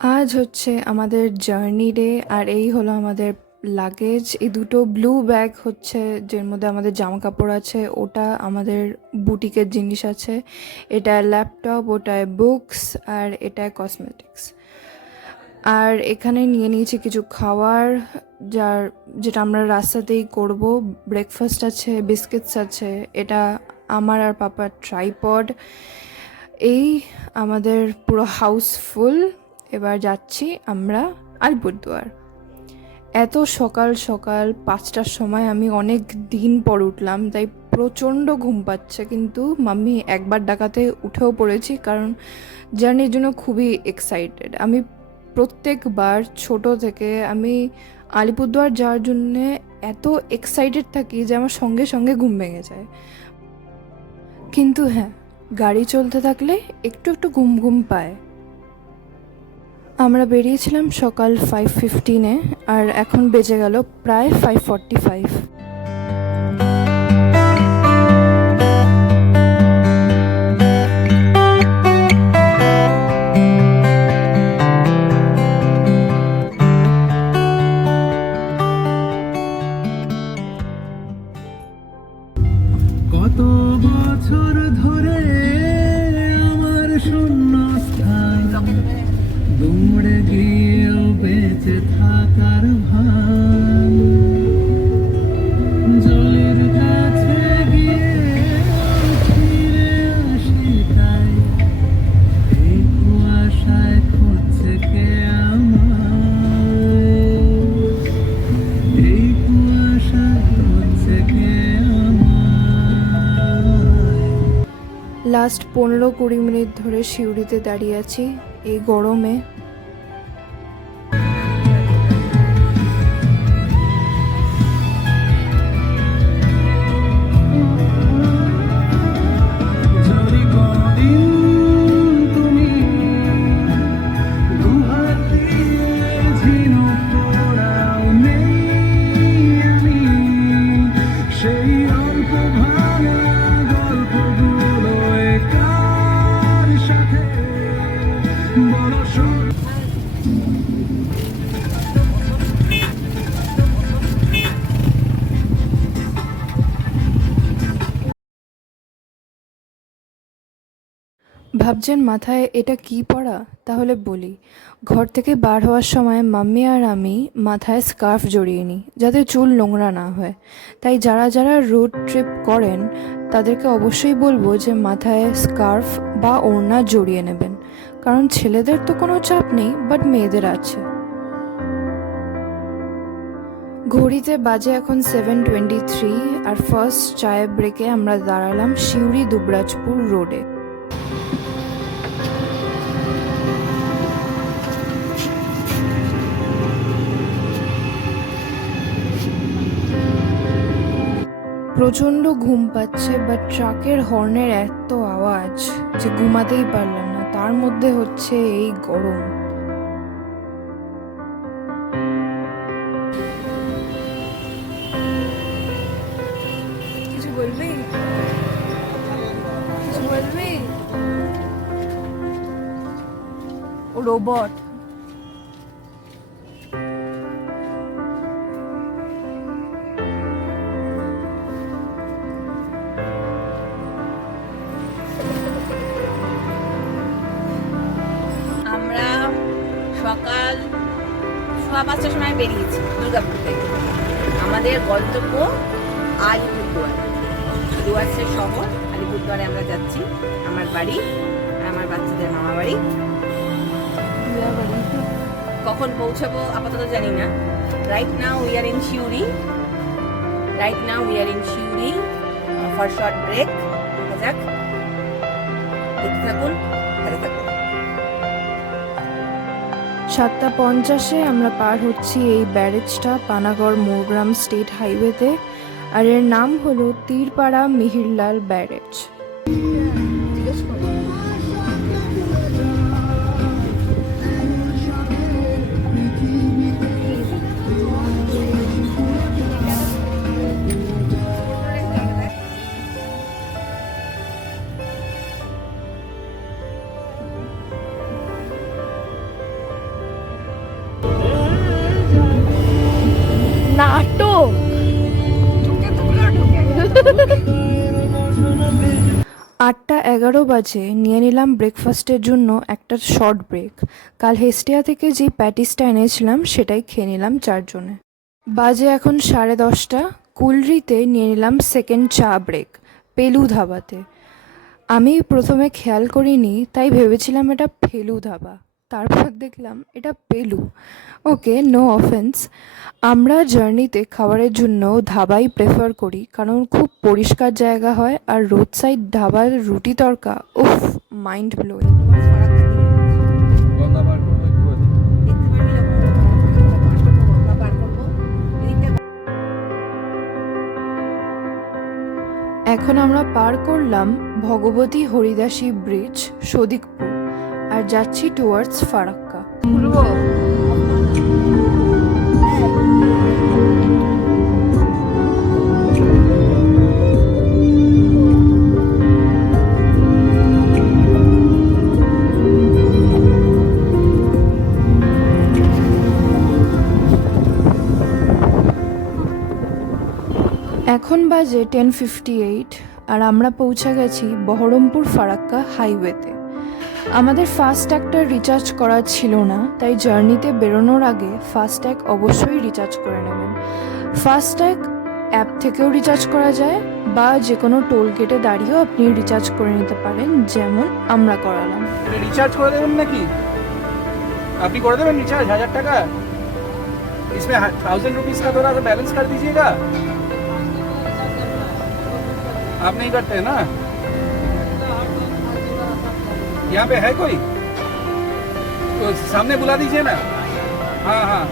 আজ হচ্ছে আমাদের জার্নি ডে, আর এই হলো আমাদের লাগেজ। এই দুটো ব্লু ব্যাগ হচ্ছে, যের মধ্যে আমাদের জামা কাপড় আছে, ওটা আমাদের বুটিকের জিনিস আছে, এটায় ল্যাপটপ, ওটায় বুকস, আর এটায় কসমেটিক্স। আর এখানে নিয়ে নিয়েছি কিছু খাবার, যেটা আমরা রাস্তাতেই করব। ব্রেকফাস্ট আছে, বিস্কিটস আছে, এটা আমার আর পাপার ট্রাইপড। এই আমাদের পুরো হাউসফুল। এবার যাচ্ছি আমরা আলিপুরদুয়ার। এত সকাল সকাল 5টার সময়, আমি অনেক দিন পর উঠলাম, তাই প্রচণ্ড ঘুম পাচ্ছে, কিন্তু মাম্মি একবার ডাকাতে উঠেও পড়েছি, কারণ জার্নির জন্য খুবই এক্সাইটেড আমি। প্রত্যেকবার ছোট থেকে আমি আলিপুরদুয়ার যাওয়ার জন্যে এত এক্সাইটেড থাকি যে আমার সঙ্গে সঙ্গে ঘুম ভেঙে যায়। কিন্তু হ্যাঁ, গাড়ি চলতে থাকলে একটু একটু ঘুম ঘুম পায়। আমরা বেরিয়েছিলাম সকাল 5:15-এ, আর এখন বেজে গেল প্রায় 5:45। কত বছর ধরে আমার শূন্যস্থান দৌড়ে গিয়েও বেঁচে থাকার ভান জলের কাছে গিয়ে ফিরে আসি তাই এই কুয়াশায় খুঁজছে কে আমায় এই কুয়াশায় খুঁজছে কে লাস্ট 15-20 মিনিট ধরে সিউড়িতে দাঁড়িয়ে আছি এই গরমে। যদি কোনদিন তুমি দুহাত দিয়ে ঝিনুক পোড়াও নেই আমি সেই অল্প ভাঙা গল্পগুলো কার সাথে বলো ভাবছেন মাথায় এটা কি পড়া? তাহলে বলি। ঘর থেকে বার হওয়ার সময় মাম্মি আর আমি মাথায় স্কার্ফ জড়িয়ে নিই, যাতে চুল নোংরা না হয়। তাই যারা যারা রোড ট্রিপ করেন তাদেরকে অবশ্যই বলবো যে মাথায় স্কার্ফ বা ওড়না জড়িয়ে নেবেন, কারণ ছেলেদের তো কোনো চাপ নেই, বাট মেয়েদের আছে। ঘড়িতে বাজে এখন 7:23, আর ফার্স্ট চায়ের ব্রেকে আমরা দাঁড়ালাম সিউড়ি দুবরাজপুর রোডে। প্রচণ্ড ঘুম পাচ্ছে, বাট ট্রাকের হর্নের এত আওয়াজ যে ঘুমাতেই পারলাম না, তার মধ্যে হচ্ছে এই গরম। কিছু বলবি? কিছু বলবি? Oh robot. আমরা সকাল 5:15টার সময় বেরিয়েছি দুর্গাপুর থেকে। আমাদের গন্তব্য আলিপুরদুয়ার, ডুয়ার্সের শহর। আলিপুরদুয়ারে আমরা যাচ্ছি, আমার বাড়ি আর আমার বাচ্চাদের মামা বাড়ি। কখন পৌঁছাবো আপাতত জানি না। Right now we are in Suri. For short break. দেখা যাক, দেখতে থাকুন, সাথে থাকুন। 7:50-এ আমরা পার হচ্ছি এই ব্যারেজটা পানাগড় মোরগ্রাম স্টেট হাইওয়েতে, আর এর নাম হলো তীরপাড়া মিহিরলাল ব্যারেজ। নাটক। 8:11 বাজে নিয়ে নিলাম ব্রেকফাস্টের জন্য একটা শর্ট ব্রেক। কাল হেস্টিয়া থেকে যে প্যাটিসটা এনেছিলাম সেটাই খেয়ে নিলাম 4 জনে। বাজে এখন 10:30। কুলরিতে নিয়ে নিলাম সেকেন্ড চা ব্রেক পেলু ধাবাতে। আমি প্রথমে খেয়াল করিনি, তাই ভেবেছিলাম এটা ফেলু ধাবা, তারপর দেখলাম এটা পেলু। ওকে, নো অফেন্স। আমরা জার্নিতে খাবারের জন্য ধাবাই প্রেফার করি, কারণ খুব পরিষ্কার জায়গা হয় আর রোড সাইড ধাবার রুটি তড়কা উফ, মাইন্ড ব্লোয়িং। গঙ্গা পার করবো একটু বাদে। দেখতে পারবি যখন বার করবো এদিকটা। এখন আমরা পার করলাম ভগবতী হরিদাসী ব্রিজ সদিকপুর আর যাচ্ছি টুয়ার্ডস ফারাক্কা। খুলবো। এখন বাজে 10:58 আর আমরা পৌঁছে গেছি বহরমপুর ফারাক্কা হাইওয়েতে। আমাদের ফাস্ট্যাগটা রিচার্জ করা ছিল না, তাই জার্নিতে বেরোনোর আগে ফাস্ট্যাগ অবশ্যই রিচার্জ করে নেবেন। ফাস্ট্যাগ অ্যাপ থেকেও রিচার্জ করা যায় বা যে কোনো টোল গেটে দাঁড়িয়েও আপনি রিচার্জ করে নিতে পারেন, যেমন আমরা করালাম। रिचार्ज कर देवें ना कि आप ही कर देवें रिचार्ज 1000 টাকা इसमें 1000 रुपीस का थोड़ा सा बैलेंस कर दीजिएगा। आप नहीं करते हैं ना? यहाँ पे है कोई तो सामने बुला दीजिए ना। हाँ हाँ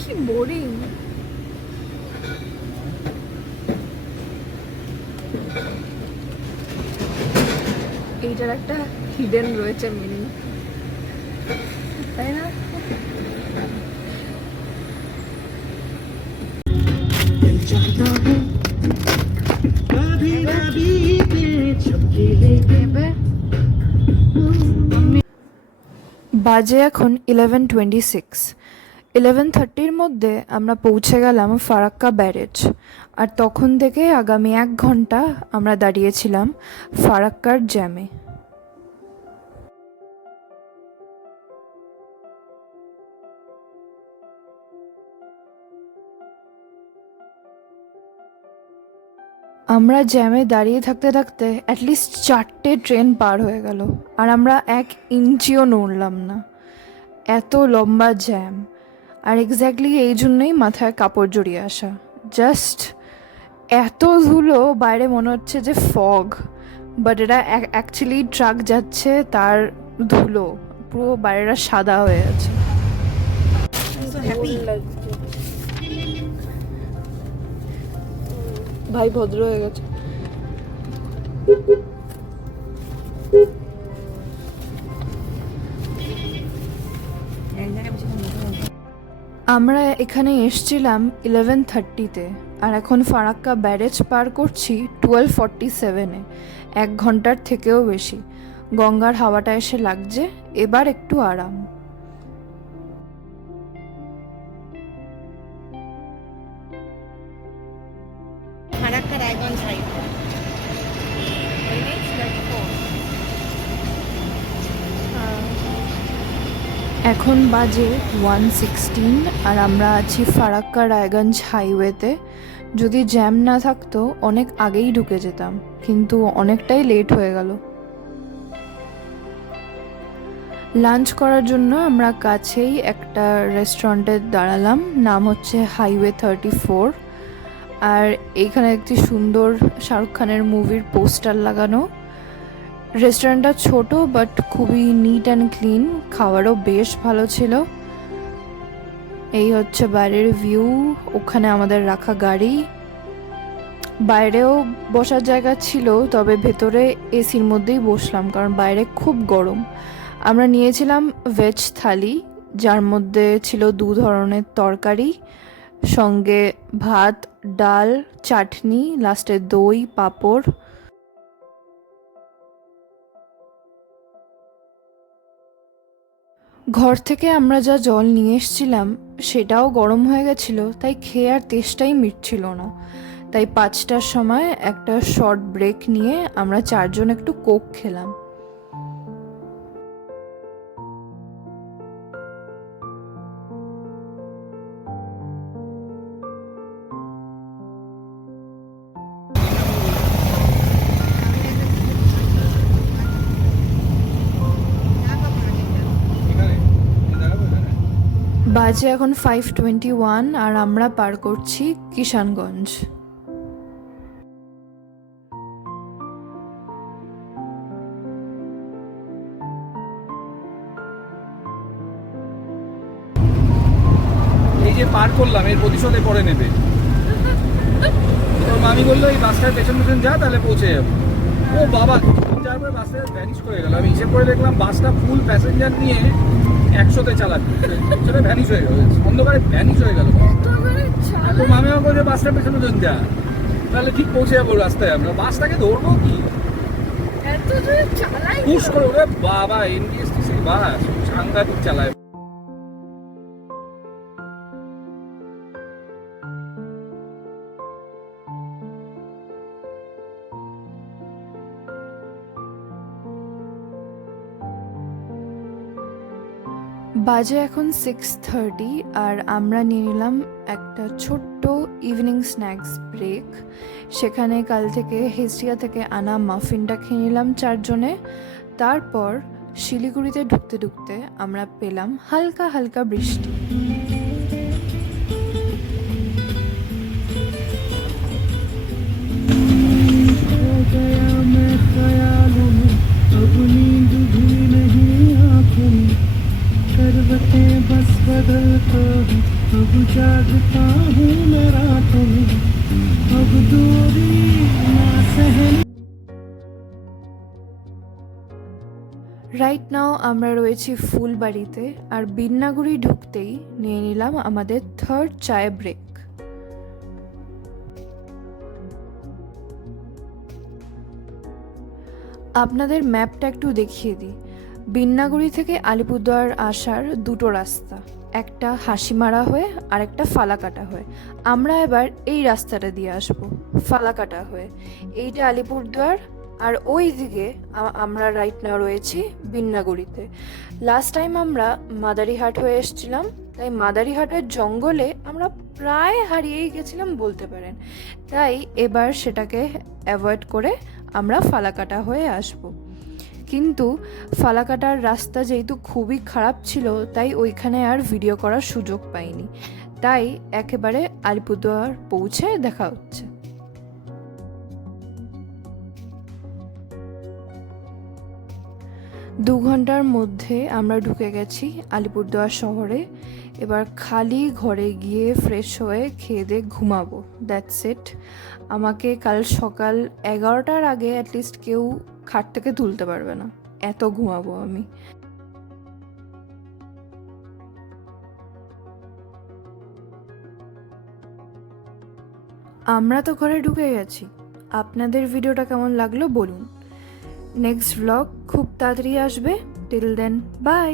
কি বোরিং। এইটার একটা হিডেন রয়েছে মিনিং, তাই না? বাজে এখন 11:26। 11:30-র মধ্যে আমরা পৌঁছে গেলাম ফারাক্কা ব্যারেজ। আর তখন থেকে আগামী 1 ঘন্টা আমরা দাঁড়িয়েছিলাম ফারাক্কার জ্যামে। আমরা জ্যামে দাঁড়িয়ে থাকতে থাকতে অ্যাটলিস্ট 4টে ট্রেন পার হয়ে গেল, আর আমরা 1 ইঞ্চিও নড়লাম না। এত লম্বা জ্যাম, আর এক্স্যাক্টলি এই জন্যই মাথায় কাপড় জড়িয়ে আসা। জাস্ট এত ধুলো, বাইরে মনে হচ্ছে যে ফগ, বাট এটা অ্যাকচুয়ালি ট্রাক যাচ্ছে, তার ধুলো পুরো বাইরেটা সাদা হয়ে আছে। ভাই ভদ্র হয়ে গেছে। আমরা এখানে এসছিলাম 11:30-তে আর এখন ফারাক্কা ব্যারেজ পার করছি 12:47-এ, 1 ঘন্টার থেকেও বেশি। গঙ্গার হাওয়াটা এসে লাগছে, এবার একটু আরাম। ফারাক্কা রায়গঞ্জ হাইওয়ে। এখন বাজে 1:16 আর আমরা আছি ফারাক্কা রায়গঞ্জ হাইওয়েতে। যদি জ্যাম না থাকতো অনেক আগেই ঢুকে যেতাম, কিন্তু অনেকটাই লেট হয়ে গেল। লাঞ্চ করার জন্য আমরা কাছেই একটা রেস্টুরেন্টে দাঁড়ালাম, নাম হচ্ছে হাইওয়ে 34। আর এইখানে একটি সুন্দর শাহরুখ খানের মুভির পোস্টার লাগানো। রেস্টুরেন্টটা ছোট বাট খুবই নিট অ্যান্ড ক্লিন, খাবারও বেশ ভালো ছিল। এই হচ্ছে বাইরের ভিউ, ওখানে আমাদের রাখা গাড়ি। বাইরেও বসার জায়গা ছিল, তবে ভেতরে এসির মধ্যেই বসলাম কারণ বাইরে খুব গরম। আমরা নিয়েছিলাম ভেজ থালি, যার মধ্যে ছিল 2 ধরনের তরকারি, সঙ্গে ভাত, ডাল, চাটনি, লাস্টে দই, পাঁপড়। ঘর থেকে আমরা যা জল নিয়ে এসেছিলাম সেটাও গরম হয়ে গেছিলো, তাই খেয়ে আর তেষ্টাই মিটছিল না। তাই 5টার সময় একটা শর্ট ব্রেক নিয়ে আমরা 4 জন একটু কোক খেলাম। বাজে এখন 5:21 আর আমরা পার করছি কিষানগঞ্জ। এই যে পার করলাম, এর প্রতিশোধে পরে নেবে। তোর মামি বললো এই বাসটার পেছন পেছন যা, তাহলে পৌঁছে যাবো। ও বাবা, যাওয়ার পরে বাসটা ভ্যানিশ করে গেল। আমি হিসেব করে দেখলাম বাসটা ফুল প্যাসেঞ্জার নিয়ে 100-তে চালাচ্ছে, সেটা ভ্যানিশ হয়ে গেল, অন্ধকারে ভ্যানিশ হয়ে গেল। তো মামি আমাকে বলছে বাসটার পেছন পেছন যা, তাহলে ঠিক পৌঁছে যাবো রাস্তায়। আমরা বাসটাকে ধরবো কি পুশ করে, ওরে বাবা, এনটিএসটিসি বাস সাংঘাতিক চালায়। বাজে এখন 6:30 আর আমরা নিয়ে নিলাম একটা ছোট্ট ইভিনিং স্ন্যাক্স ব্রেক। সেখানে কাল থেকে হেস্টিয়া থেকে আনা মাফিনটা খেয়ে নিলাম 4 জনে। তারপর শিলিগুড়িতে ঢুকতে ঢুকতে আমরা পেলাম হালকা হালকা বৃষ্টি। बस बदलता हूँ, अब जागता हूँ मैं रातों में, अब दूरी ना सहन। রাইট নাও আমরা রয়েছি ফুলবাড়িতে, আর বিন্নাগুড়ি ঢুকতেই নিয়ে নিলাম আমাদের 3rd চায় ব্রেক। আপনাদের ম্যাপটা একটু দেখিয়ে দিই। বিন্নাগুড়ি থেকে আলিপুরদুয়ার আসার 2টো রাস্তা, একটা হাসিমারা হয়ে আর একটা ফালাকাটা হয়ে। আমরা এবার এই রাস্তাটা দিয়ে আসবো, ফালাকাটা হয়ে। এইটা আলিপুরদুয়ার, আর ওই দিকে আমরা রাইট নাও রয়েছি বিন্নাগুড়িতে। লাস্ট টাইম আমরা মাদারিহাট হয়ে এসেছিলাম, তাই মাদারিহাটের জঙ্গলে আমরা প্রায় হারিয়েই গেছিলাম বলতে পারেন। তাই এবার সেটাকে অ্যাভয়েড করে আমরা ফালাকাটা হয়ে আসবো। কিন্তু ফালাকাটার রাস্তা যেহেতু খুবই খারাপ ছিল, তাই ওইখানে আর ভিডিও করার সুযোগ পাইনি। তাই একেবারে আলিপুরদুয়ার পৌঁছে দেখা হচ্ছে। দু ঘন্টার মধ্যে আমরা ঢুকে গেছি আলিপুরদুয়ার শহরে। এবার খালি ঘরে গিয়ে ফ্রেশ হয়ে খেয়ে দিয়ে ঘুমাবো, দ্যাটস ইট। আমাকে কাল সকাল 11টার আগে অ্যাটলিস্ট কেউ খাট থেকে তুলতে পারবে না, এত ঘুমাবো আমি। আমরা তো ঘরে ঢুকে গেছি, আপনাদের ভিডিওটা কেমন লাগলো বলুন। নেক্সট ব্লগ খুব তাড়াতাড়ি আসবে। Till then, by.